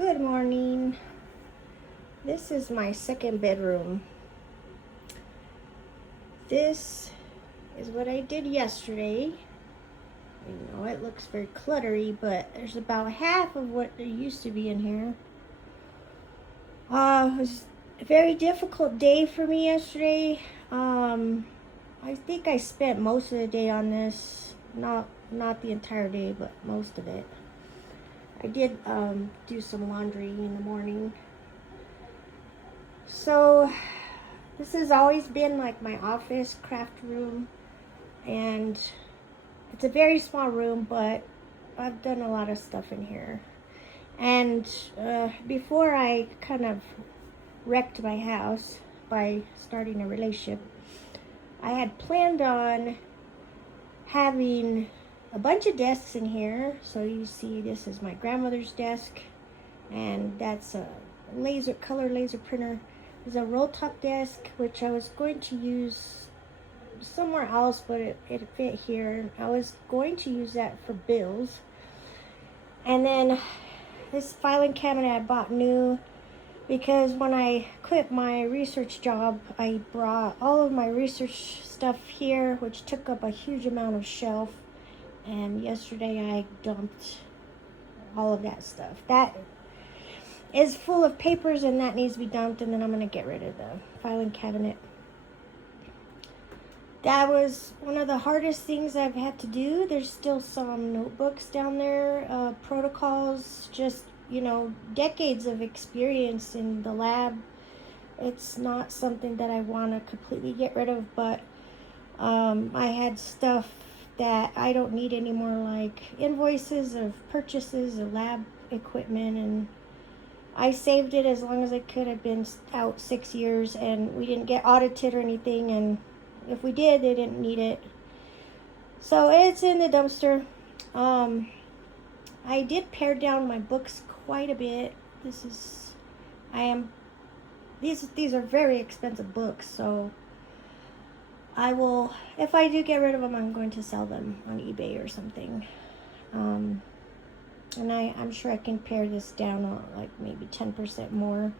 Good morning. This is my second bedroom. This is what I did yesterday. I know it looks very cluttery, but there's about half of what there used to be in here. It was a very difficult day for me yesterday. I think I spent most of the day on this. Not the entire day, but most of it. I did do some laundry in the morning. So this has always been like my office craft room, and it's a very small room, but I've done a lot of stuff in here. And before I kind of wrecked my house by starting a relationship, I had planned on having a bunch of desks in here. So you see, this is my grandmother's desk, and that's a color laser printer. There's a roll top desk, which I was going to use somewhere else, but it fit here. I was going to use that for bills. And then this filing cabinet I bought new, because when I quit my research job, I brought all of my research stuff here, which took up a huge amount of shelf. And yesterday I dumped all of that stuff. That is full of papers, and that needs to be dumped, and then I'm going to get rid of the filing cabinet. That was one of the hardest things I've had to do. There's still some notebooks down there, protocols, just, decades of experience in the lab. It's not something that I want to completely get rid of, but I had stuff that I don't need anymore, like invoices of purchases of lab equipment, and I saved it as long as I could. I've been out 6 years, and we didn't get audited or anything, and if we did, they didn't need it. So it's in the dumpster. I did pare down my books quite a bit. These are very expensive books, so I will, if I do get rid of them, I'm going to sell them on eBay or something. And I'm sure I can pare this down like maybe 10% more.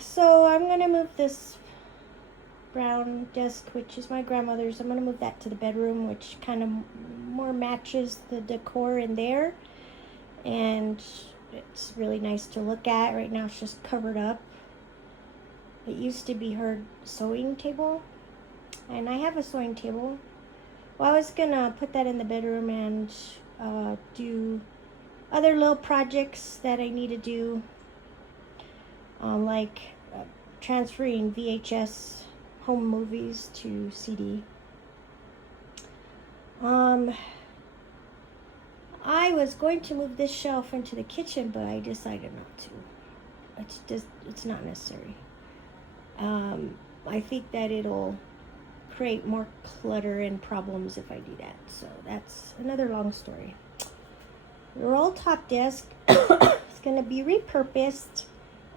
So I'm going to move this brown desk, which is my grandmother's. I'm going to move that to the bedroom, which kind of more matches the decor in there. And it's really nice to look at. Right now it's just covered up. It used to be her sewing table, and I have a sewing table. Well, I was going to put that in the bedroom and do other little projects that I need to do, like transferring VHS home movies to CD. I was going to move this shelf into the kitchen, but I decided not to. It's not necessary. I think that it'll create more clutter and problems if I do that. So that's another long story. The roll top desk is going to be repurposed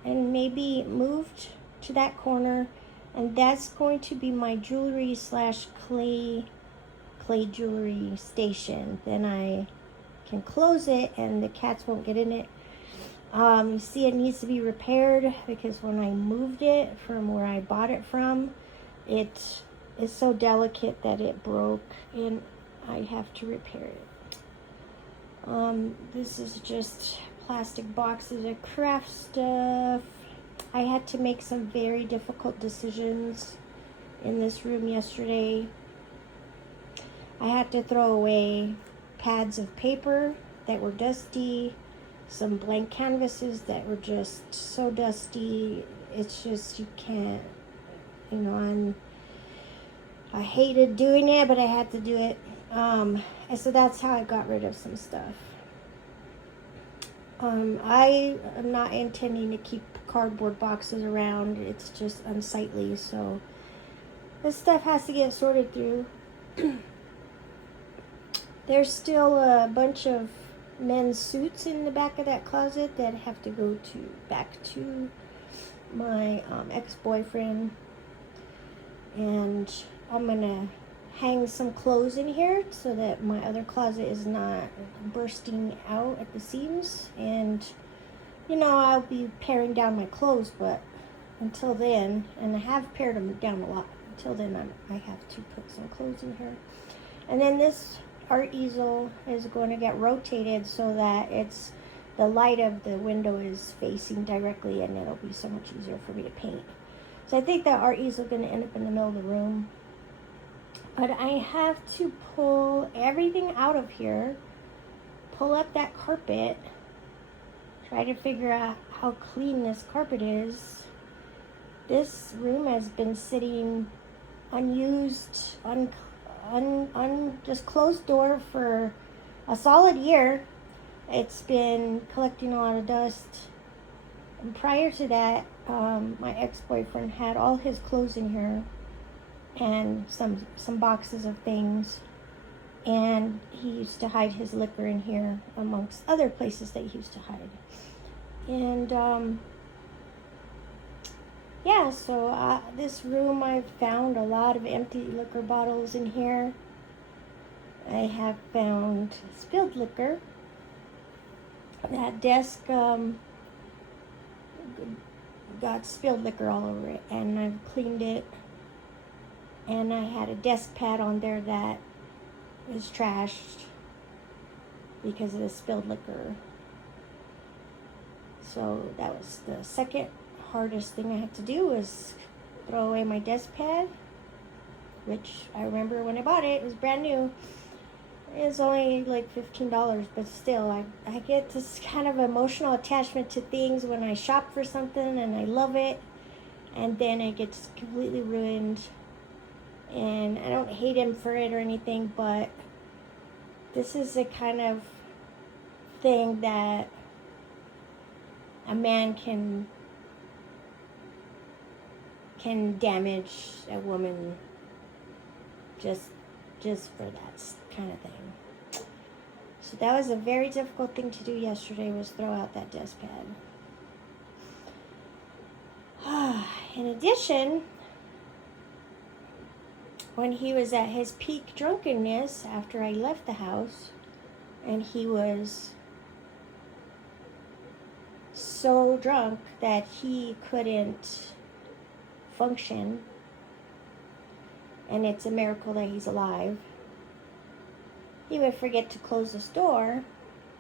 and maybe moved to that corner, and that's going to be my jewelry / clay jewelry station. Then I can close it and the cats won't get in it. You see, it needs to be repaired because when I moved it from where I bought it from, it is so delicate that it broke, and I have to repair it. This is just plastic boxes of craft stuff. I had to make some very difficult decisions in this room yesterday. I had to throw away pads of paper that were dusty, some blank canvases that were just so dusty. It's just, you can't, I hated doing it, but I had to do it. And so that's how I got rid of some stuff. I am not intending to keep cardboard boxes around. It's just unsightly, so this stuff has to get sorted through. There's still a bunch of men's suits in the back of that closet that have to go back to my ex-boyfriend, and I'm gonna hang some clothes in here so that my other closet is not bursting out at the seams. And you know, I'll be paring down my clothes, but until then, and I have pared them down a lot, until then I have to put some clothes in here. And then this art easel is going to get rotated so that it's the light of the window is facing directly, and it'll be so much easier for me to paint. So I think that art easel is going to end up in the middle of the room. But I have to pull everything out of here, pull up that carpet, try to figure out how clean this carpet is. This room has been sitting unused, just closed door for a solid year. It's been collecting a lot of dust. And prior to that, my ex-boyfriend had all his clothes in here and some boxes of things. And he used to hide his liquor in here amongst other places that he used to hide. And yeah, so this room, I've found a lot of empty liquor bottles in here. I have found spilled liquor. That desk got spilled liquor all over it, and I've cleaned it. And I had a desk pad on there that was trashed because of the spilled liquor. So that was the second hardest thing I had to do, was throw away my desk pad, which I remember when I bought it, it was brand new. It was only like $15, but still, I get this kind of emotional attachment to things when I shop for something and I love it, and then it gets completely ruined. And I don't hate him for it or anything, but this is the kind of thing that a man can damage a woman just for that kind of thing. So that was a very difficult thing to do yesterday, was throw out that desk pad. In addition, when he was at his peak drunkenness after I left the house, and he was so drunk that he couldn't function, and it's a miracle that he's alive, he would forget to close his door,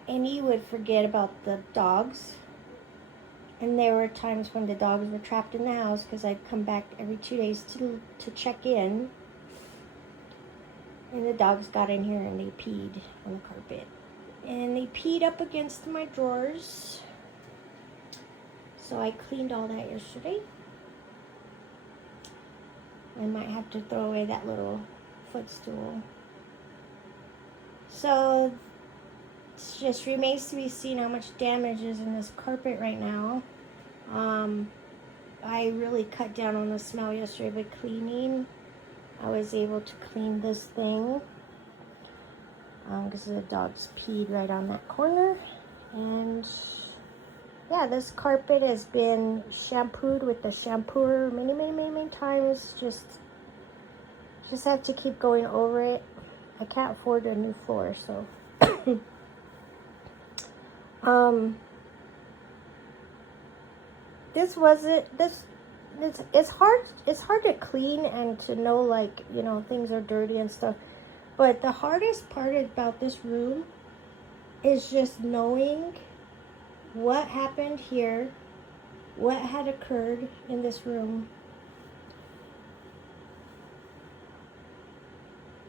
and he would forget about the dogs. And there were times when the dogs were trapped in the house, because I'd come back every 2 days to check in, and the dogs got in here and they peed on the carpet, and they peed up against my drawers. So I cleaned all that yesterday. I might have to throw away that little footstool. So it just remains to be seen how much damage is in this carpet right now. I really cut down on the smell yesterday by cleaning. I was able to clean this thing because the dogs peed right on that corner. And yeah, this carpet has been shampooed with the shampooer many times. Just have to keep going over it. I can't afford a new floor, so it's hard to clean and to know, like, you know, things are dirty and stuff. But the hardest part about this room is just knowing what happened here, what had occurred in this room,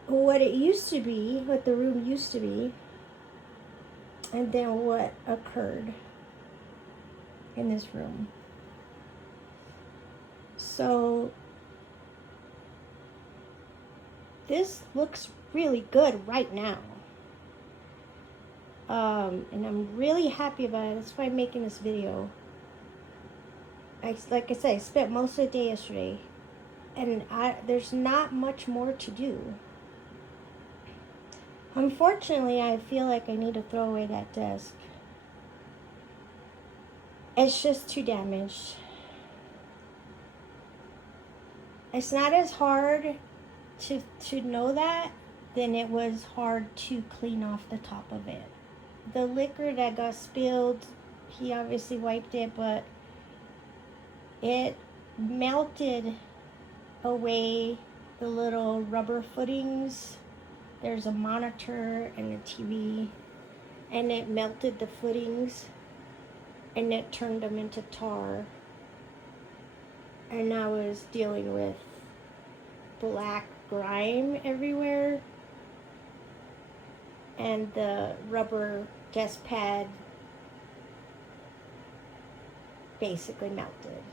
what it used to be, what the room used to be, and then what occurred in this room. So this looks really good right now. And I'm really happy about it. That's why I'm making this video. Like I said, I spent most of the day yesterday, and there's not much more to do. Unfortunately, I feel like I need to throw away that desk. It's just too damaged. It's not as hard to know that, then it was hard to clean off the top of it. The liquor that got spilled, he obviously wiped it, but it melted away the little rubber footings. There's a monitor and a TV, and it melted the footings and it turned them into tar. And I was dealing with black grime everywhere, and the rubber desk pad basically melted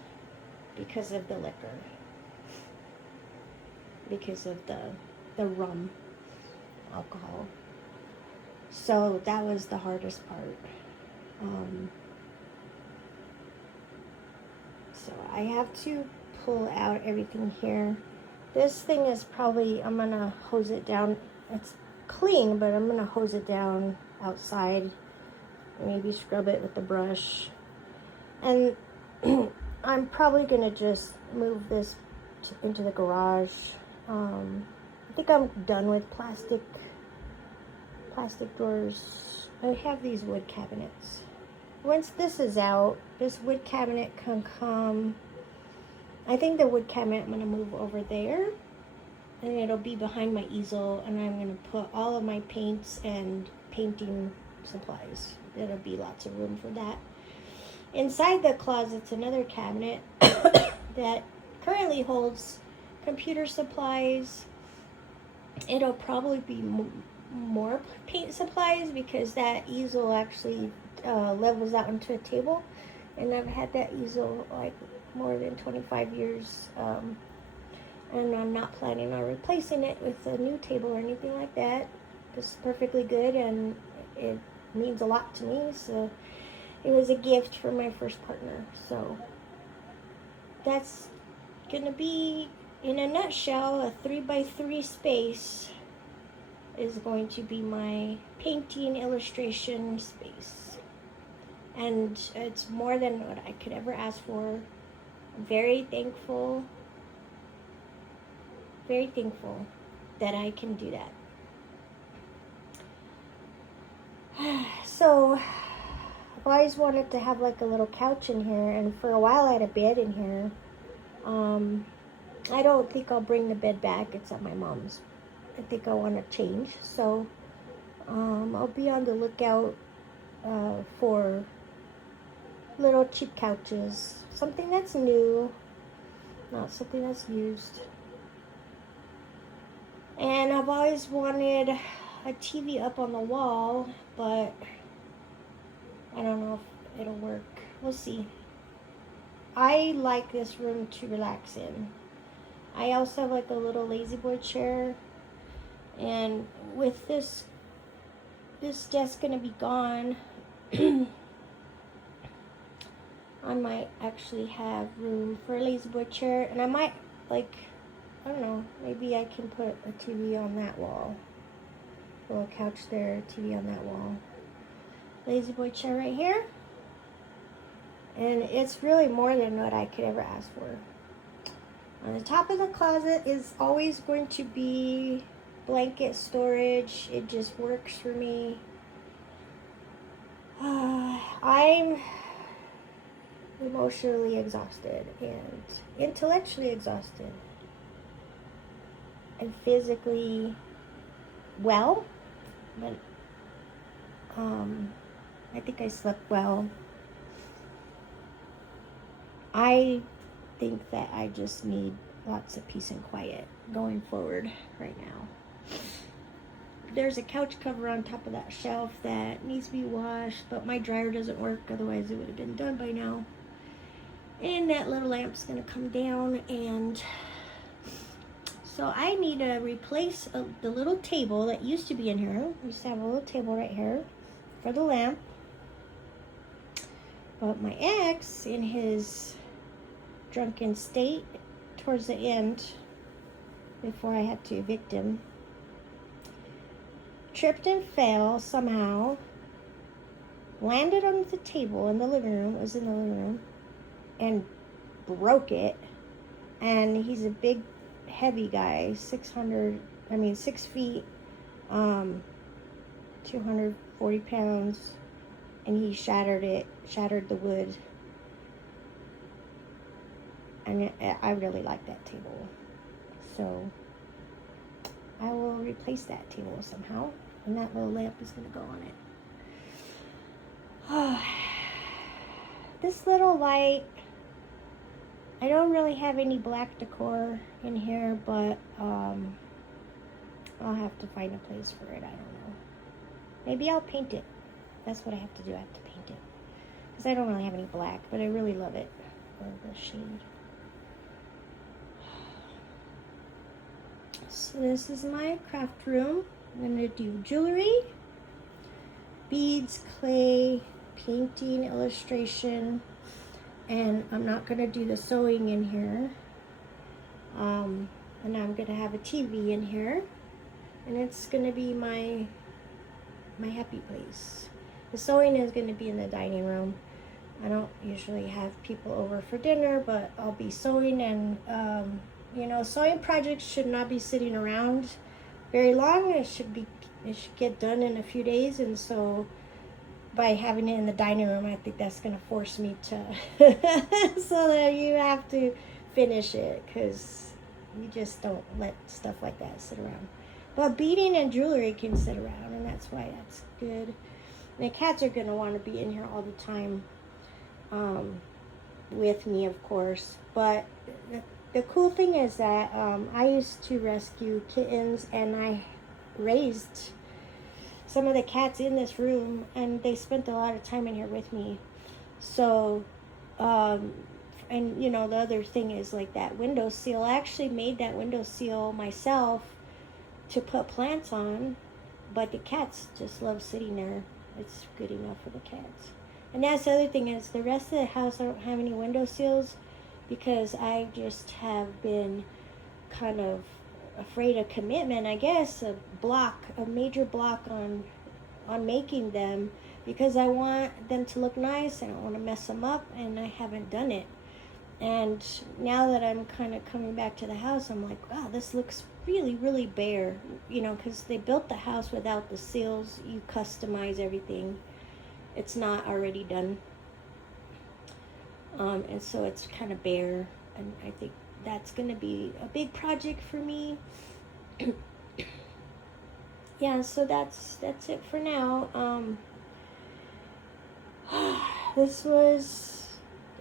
because of the liquor, because of the rum alcohol. So that was the hardest part. So I have to pull out everything here. This thing is probably, I'm gonna hose it down. It's clean, but I'm gonna hose it down outside. Maybe scrub it with the brush. And I'm probably gonna just move this into the garage. I think I'm done with plastic drawers. I have these wood cabinets. Once this is out, this wood cabinet can come. I think the wood cabinet I'm going to move over there, and it'll be behind my easel, and I'm going to put all of my paints and painting supplies. There'll be lots of room for that. Inside the closet's another cabinet that currently holds computer supplies. It'll probably be more paint supplies because that easel actually levels out into a table, and I've had that easel like more than 25 years, and I'm not planning on replacing it with a new table or anything like that. It's perfectly good, and it means a lot to me, so it was a gift from my first partner. So that's gonna be, in a nutshell, a 3x3 space is going to be my painting illustration space. And it's more than what I could ever ask for. I'm very thankful that I can do that. So I've always wanted to have like a little couch in here, and for a while I had a bed in here. I don't think I'll bring the bed back. It's at my mom's. I think I want to change, so I'll be on the lookout for little cheap couches, something that's new, not something that's used. And I've always wanted a TV up on the wall, but I don't know if it'll work. We'll see. I like this room to relax in. I also have like a little lazy boy chair, and with this desk gonna be gone, I might actually have room for a lazy boy chair, and I might, like, I don't know, maybe I can put a TV on that wall. A little couch there, TV on that wall. Lazy boy chair right here. And it's really more than what I could ever ask for. On the top of the closet is always going to be blanket storage. It just works for me. I'm emotionally exhausted and intellectually exhausted and physically well, but I think I slept well. I think that I just need lots of peace and quiet going forward right now. There's a couch cover on top of that shelf that needs to be washed, but my dryer doesn't work, otherwise it would have been done by now. And that little lamp's gonna come down, and so I need to replace the little table that used to be in here. We used to have a little table right here for the lamp. But my ex, in his drunken state towards the end, before I had to evict him, tripped and fell somehow, landed on the table in the living room, it was in the living room, and broke it. And he's a big, heavy guy, 6 feet, 240 pounds, and he shattered the wood. And I really like that table. So I will replace that table somehow. And that little lamp is going to go on it. This little light, I don't really have any black decor in here, but I'll have to find a place for it. I don't know. Maybe I'll paint it. That's what I have to do. I have to paint it. Because I don't really have any black, but I really love it. Or the shade. So this is my craft room. I'm going to do jewelry, beads, clay, painting, illustration, and I'm not going to do the sewing in here. And I'm going to have a TV in here, and it's going to be my happy place. The sewing is going to be in the dining room. I don't usually have people over for dinner, but I'll be sewing, and sewing projects should not be sitting around very long. It should get done in a few days, and so by having it in the dining room, I think that's going to force me to so that you have to finish it, because you just don't let stuff like that sit around. But beading and jewelry can sit around, and that's why that's good. And the cats are going to want to be in here all the time with me, of course. But the cool thing is that I used to rescue kittens, and I raised some of the cats in this room, and they spent a lot of time in here with me. So, and the other thing is like that windowsill. I actually made that windowsill myself to put plants on, but the cats just love sitting there. It's good enough for the cats. And that's the other thing is the rest of the house, I don't have any windowsills because I just have been kind of afraid of commitment, I guess, a major block on making them, because I want them to look nice. I don't want to mess them up, and I haven't done it. And now that I'm kind of coming back to the house, I'm like, wow, this looks really, really bare, because they built the house without the seals. You customize everything. It's not already done. And so it's kind of bare, and I think that's going to be a big project for me. Yeah, so that's it for now. This was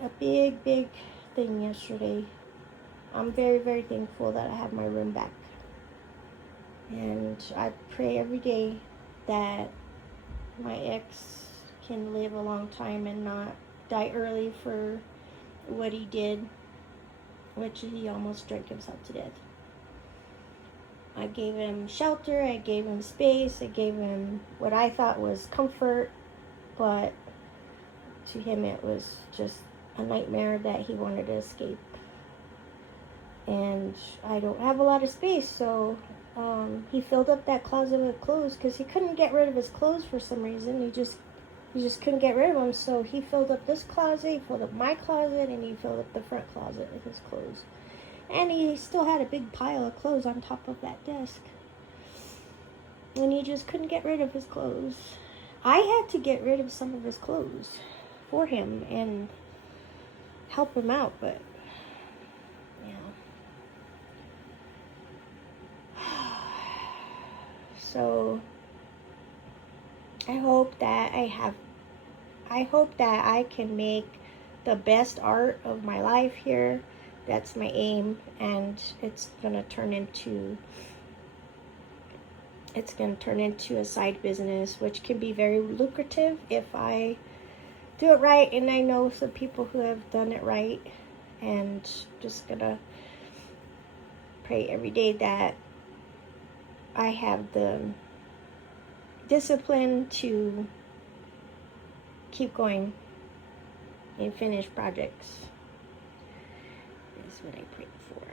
a big thing yesterday. I'm very, very thankful that I have my room back. And I pray every day that my ex can live a long time and not die early for what he did, which he almost drank himself to death. I gave him shelter, I gave him space, I gave him what I thought was comfort, but to him it was just a nightmare that he wanted to escape. And I don't have a lot of space, so he filled up that closet with clothes because he couldn't get rid of his clothes for some reason. He just couldn't get rid of them, so he filled up this closet, he filled up my closet, and he filled up the front closet with his clothes. And he still had a big pile of clothes on top of that desk. And he just couldn't get rid of his clothes. I had to get rid of some of his clothes for him and help him out, but yeah. So I hope that I can make the best art of my life here. That's my aim, and it's gonna turn into a side business, which can be very lucrative if I do it right. And I know some people who have done it right, and just gonna pray every day that I have the discipline to keep going and finish projects. That's what I pray for.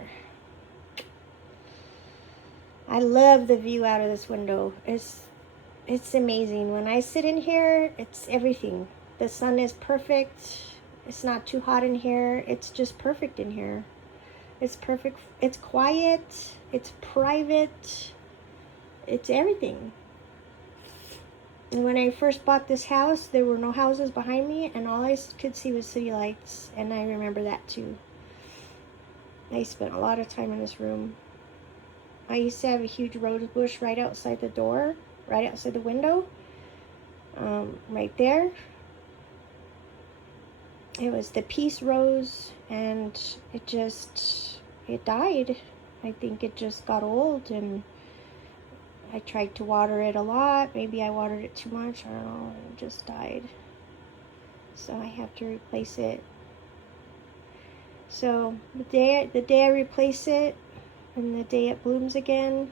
I love the view out of this window. It's amazing. When I sit in here, it's everything. The sun is perfect. It's not too hot in here. It's just perfect in here. It's perfect. It's quiet. It's private. It's everything. And when I first bought this house, there were no houses behind me, and all I could see was city lights, and I remember that too. I spent a lot of time in this room. I used to have a huge rose bush right outside the door, right outside the window, right there. It was the peace rose, and it died. I think it just got old, and I tried to water it a lot. Maybe I watered it too much. I don't know. It just died. So I have to replace it. So the day I replace it, and the day it blooms again,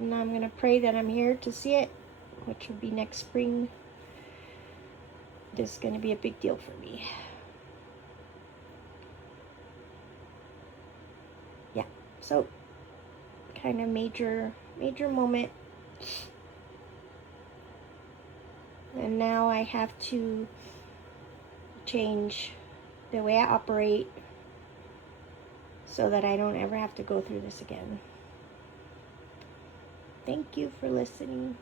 and I'm gonna pray that I'm here to see it, which will be next spring. This is gonna be a big deal for me. Yeah. So kind of major moment. And now I have to change the way I operate so that I don't ever have to go through this again. Thank you for listening.